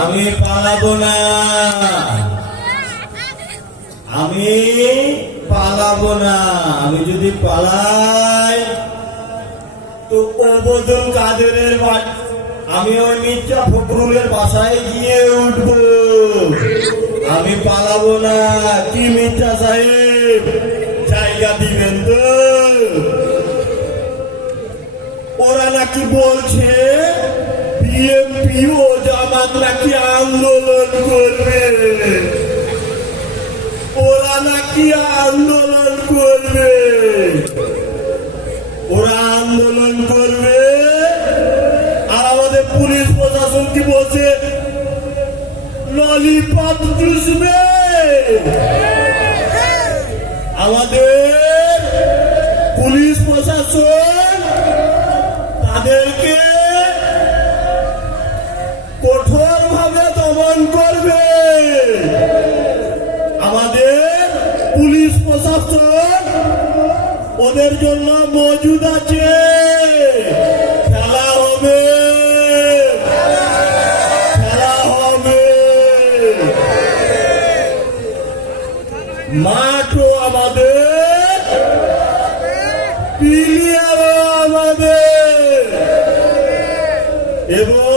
আমি পালাবো না, আমি পালাবো না। আমি যদি পালাই তো ওবদুল কাদেরের আমি ওই মির্জা ফখরুলের বাসায় গিয়ে উঠবো। আমি পালাবো না। কি মির্জা সাহেব জায়গা দিবেন তো? ওরা নাকি বলছে বিএনপি ও জামাত নাকি আন্দোলন করবে, ওরা নাকি আন্দোলন করবে, ওরা আন্দোলন করবে। আর আমাদের পুলিশ প্রশাসন কি বলছে? ললিপপ চুষবে। আমাদের পুলিশ প্রশাসন তাদেরকে কঠোর ভাবে দমন করবে। আমাদের পুলিশ প্রশাসন ওদের জন্য মজুদ আছে। খেলা হবে, খেলা হবে। মাঠও আমাদের, প্লেয়ারও আমাদের এবং